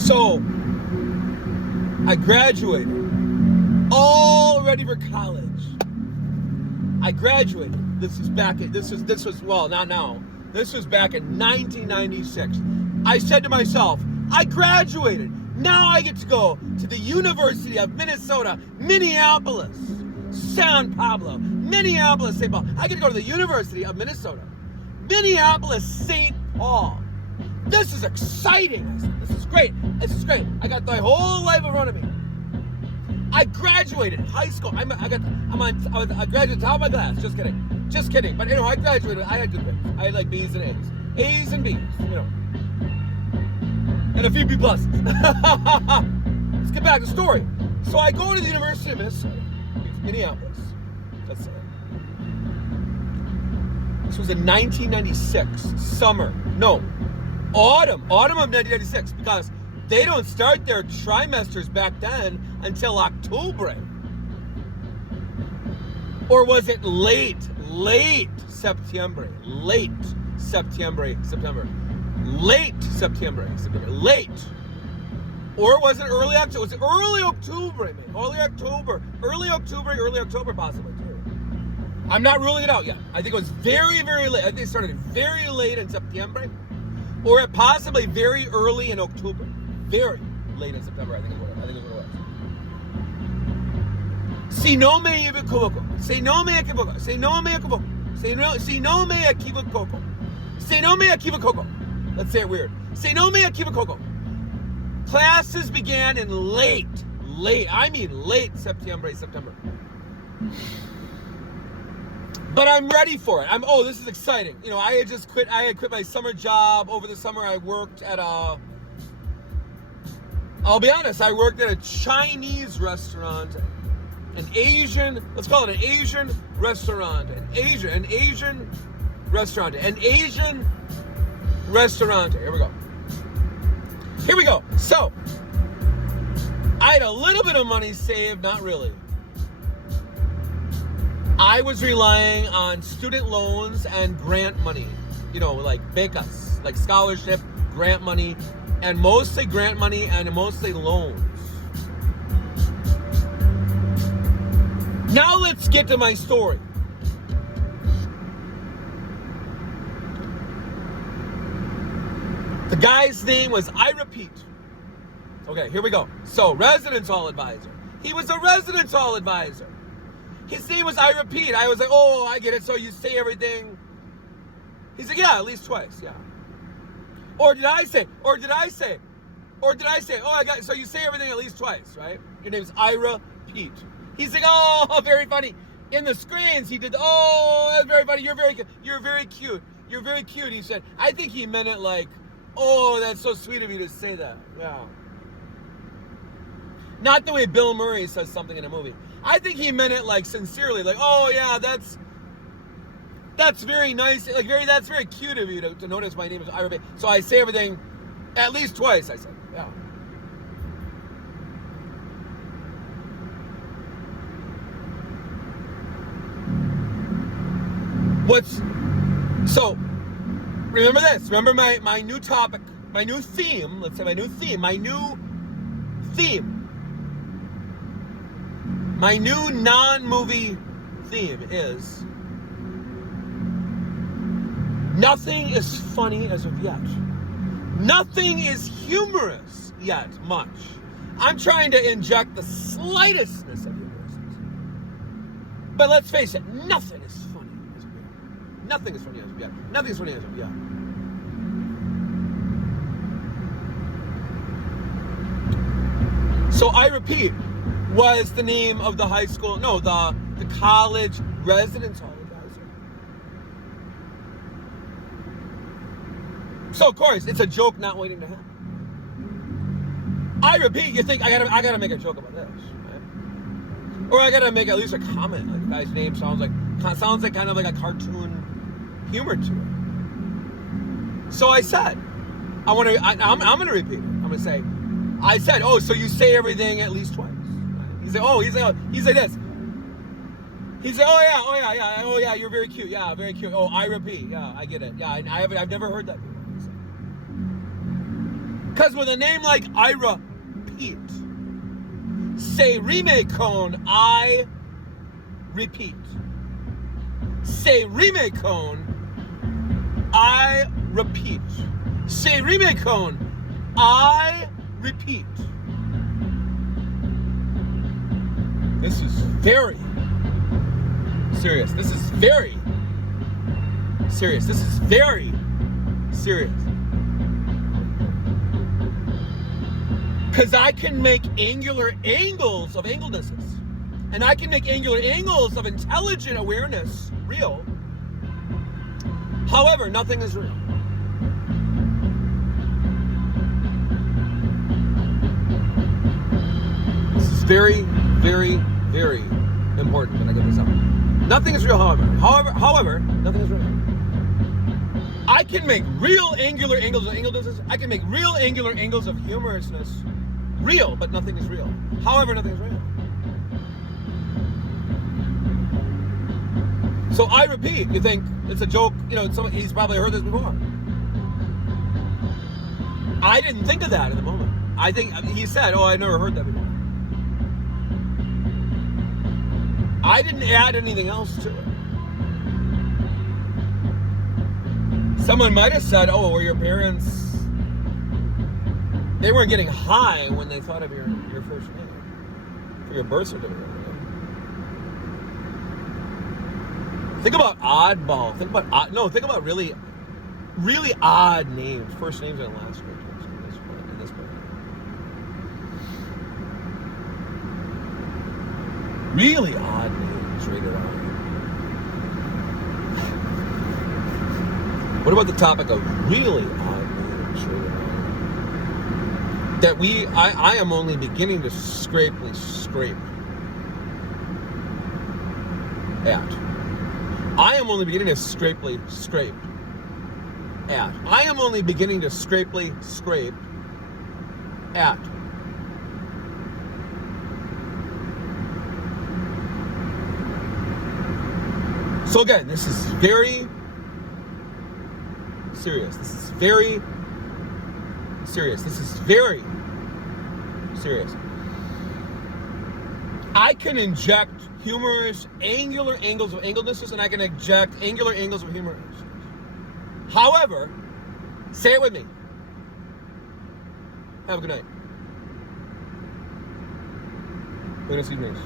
So I graduated, all ready for college. I graduated. This was back in, this was well, not now. This was back in 1996. I said to myself, I graduated. Now I get to go to the University of Minnesota, Minneapolis, San Pablo, Minneapolis, St. Paul. I get to go to the University of Minnesota, Minneapolis, St. Paul. This is exciting. I said, this is great. This is great. I got my whole life in front of me. I graduated high school. I graduated top of my class. Just kidding. But I graduated. I had good grades. I had like B's and A's, A's and B's, and a few B pluses. Let's get back to the story. So I go to the University of Minneapolis. Let's say this was in 1996, autumn of 1996, because they don't start their trimesters back then until October. Or was it late September? Late September. Or was it early October? Was it early October, man? Early October possibly too. I'm not ruling it out yet. I think it was very, very late. I think it started very late in September. Or possibly very early in October. Very late in September, I think is what it was. Si no me equivoco. Let's say it weird. Si no me equivoco. Classes began in late September. But I'm ready for it. This is exciting. I had quit my summer job. Over the summer I worked at I'll be honest, I worked at a Chinese restaurant, let's call it an Asian restaurant, an Asian restaurant. Here we go. So, I had a little bit of money saved, not really. I was relying on student loans and grant money, like becas, like scholarship, grant money, and mostly grant money and mostly loans. Now let's get to my story. The guy's name was Ira Pete. Okay, here we go. So, residence hall advisor. He was a residence hall advisor. His name was Ira Pete. I was like, oh, I get it. So you say everything. He's like, yeah, at least twice, yeah. Or did I say, oh, so you say everything at least twice, right? Your name's Ira Pete. He's like, oh, very funny. In the screens, he did, oh, that's very funny. You're very cute. He said. I think he meant it like, oh, that's so sweet of you to say that. Yeah. Not the way Bill Murray says something in a movie. I think he meant it like sincerely, like, oh yeah, that's very nice. That's very cute of you to notice my name is Ira Pete. So I say everything at least twice, I said. Yeah. So remember this. Remember my new topic, my new theme, my new non-movie theme is nothing is funny as of yet. Nothing is humorous yet much. I'm trying to inject the slightestness of humorousness. But let's face it, nothing is funny as of yet. Nothing is funny as of yet. Nothing is funny as of yet. So I repeat, was the name of the high school, the college residence hall advisor. So of course, it's a joke not waiting to happen. I repeat, you think I gotta make a joke about this, right? Or I gotta make at least a comment. Like the guy's name sounds like kind of like a cartoon humor to it. So I said, I'm gonna repeat it. I'm gonna say, I said, oh, so you say everything at least twice. He's like, oh, he's like this. He's like, oh yeah, you're very cute. Yeah, very cute. Oh, I repeat. Yeah, I get it. Yeah, I've never heard that before. Because with a name like Ira Pete, say remake cone, I repeat. Say remake cone, I repeat. Say remake cone, I repeat. This is very serious. This is very serious. This is very serious. Because I can make angular angles of anglenesses. And I can make angular angles of intelligent awareness real. However, nothing is real. This is very, very, very important when I get this up. Nothing is real, however, nothing is real. I can make real angular angles of anglenesses. I can make real angular angles of humorousness real, but nothing is real. However, nothing is real. So I repeat, you think it's a joke, he's probably heard this before. I didn't think of that in the moment. I think he said, I never heard that before. I didn't add anything else to it. Someone might have said, were your parents, they weren't getting high when they thought of your first name for your birth certificate. Think about oddball. Think about really, really odd names. First names and last names in this point. Really odd names rated R. What about the topic of really odd names rated R? That I am only beginning to scrape at. I am only beginning to scrape at. I am only beginning to scrape at. So again, this is very serious. This is very serious. This is very serious. I can inject humorous angular angles of anglenesses, and I can inject angular angles of humorousness. However, say it with me. Have a good night. Buenos Aires.